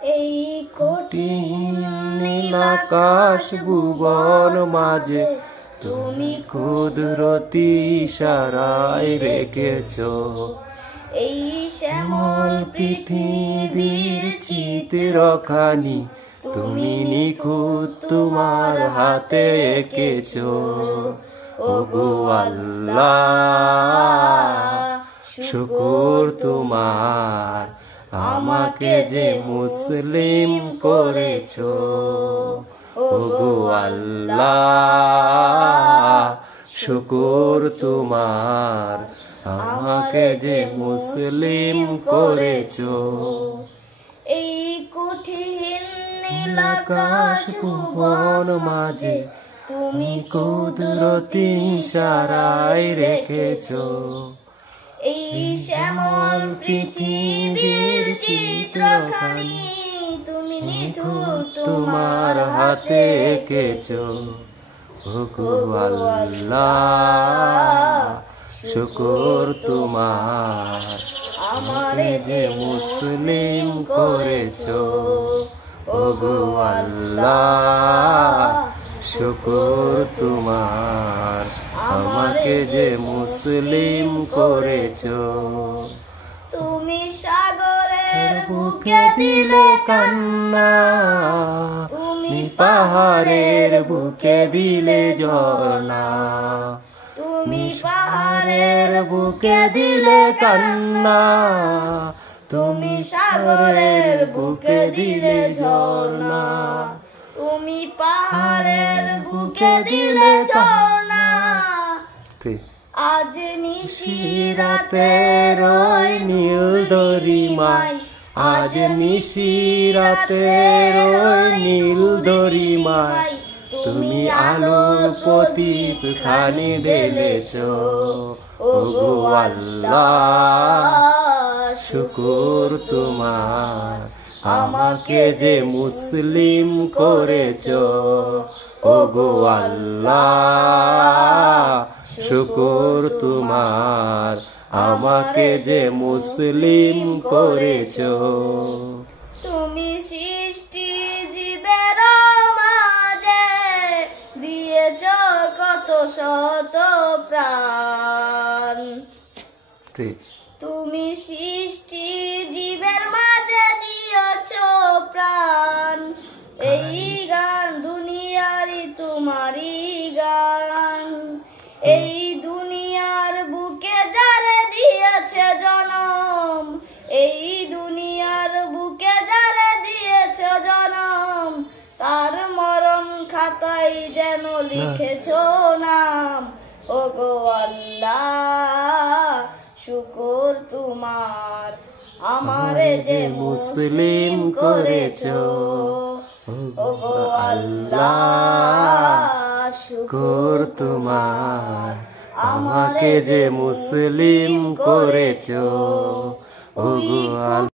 এই কঠিন নীল আকাশ ভুবন মাঝে তুমি কুদরতি ইশারায় রেখেছো এই শ্যামল পৃথিবীর চিত্রখানি তুমি নিখুঁত তোমার হাতে এঁকেছো। ওগো আল্লাহ শুকর তোমার, আমাকে যে মুসলিম করেছো। ওগো আল্লাহ শুকর তোমার, আমাকে যে মুসলিম করেছো। এই কঠিন নীল আকাশ ভুবন মাঝে তুমি কুদরতি ইশারায় রেখেছো এই শ্যামল পৃথিবীর চিত্রখানি তুমি নিখুঁত তোমার হাতে এঁকেছো। ওগো আল্লাহ শুকর তোমার, আমারে যে মুসলিম করেছো। ওগো আল্লাহ শুকর তোমার, আমাকে যে মুসলিম করেছো। তুমি সাগরের বুকে দিলে কান্না, তুমি পাহাড়ের বুকে দিলে ঝর্ণা। তুমি পাহাড়ের বুকে দিলে কান্না, তুমি সাগরের বুকে দিলে ঝর্ণা। তুমি পাহাড়ের বুকে দিলে ঝর্ণা। আজ নিশিরাতের ওই নীল দরিমায়, আজ নিশিরাতের ওই নীল দরিমায় তুমি আলোর প্রদীপ খানি ঢেলেছো। ওগো আল্লাহ শুকর তোমার, আমাকে যে মুসলিম করেছো। ওগো আল্লাহ শুকর তোমার, আমাকে যে মুসলিম করেছো। তুমি সৃষ্টি জীবের মাঝে দিয়েছো কত শত প্রাণ। তুমি সৃষ্টি জীবের মাঝে দিয়েছো প্রাণ। এই গান দুনিয়ারই তোমারই গান। এই দুনিয়ার বুকে যারে দিয়েছে জনম, এই দুনিয়ার বুকে যারে দিয়েছে জনম, তার মরণ খাতায় যেন লিখেছো নাম। ওগো আল্লাহ শুকর তোমার, আমারে যে মুসলিম করেছো। ওগো আল্লাহ শুকর তোমার, আমাকে যে মুসলিম করেছো। ওগো আল্লাহ।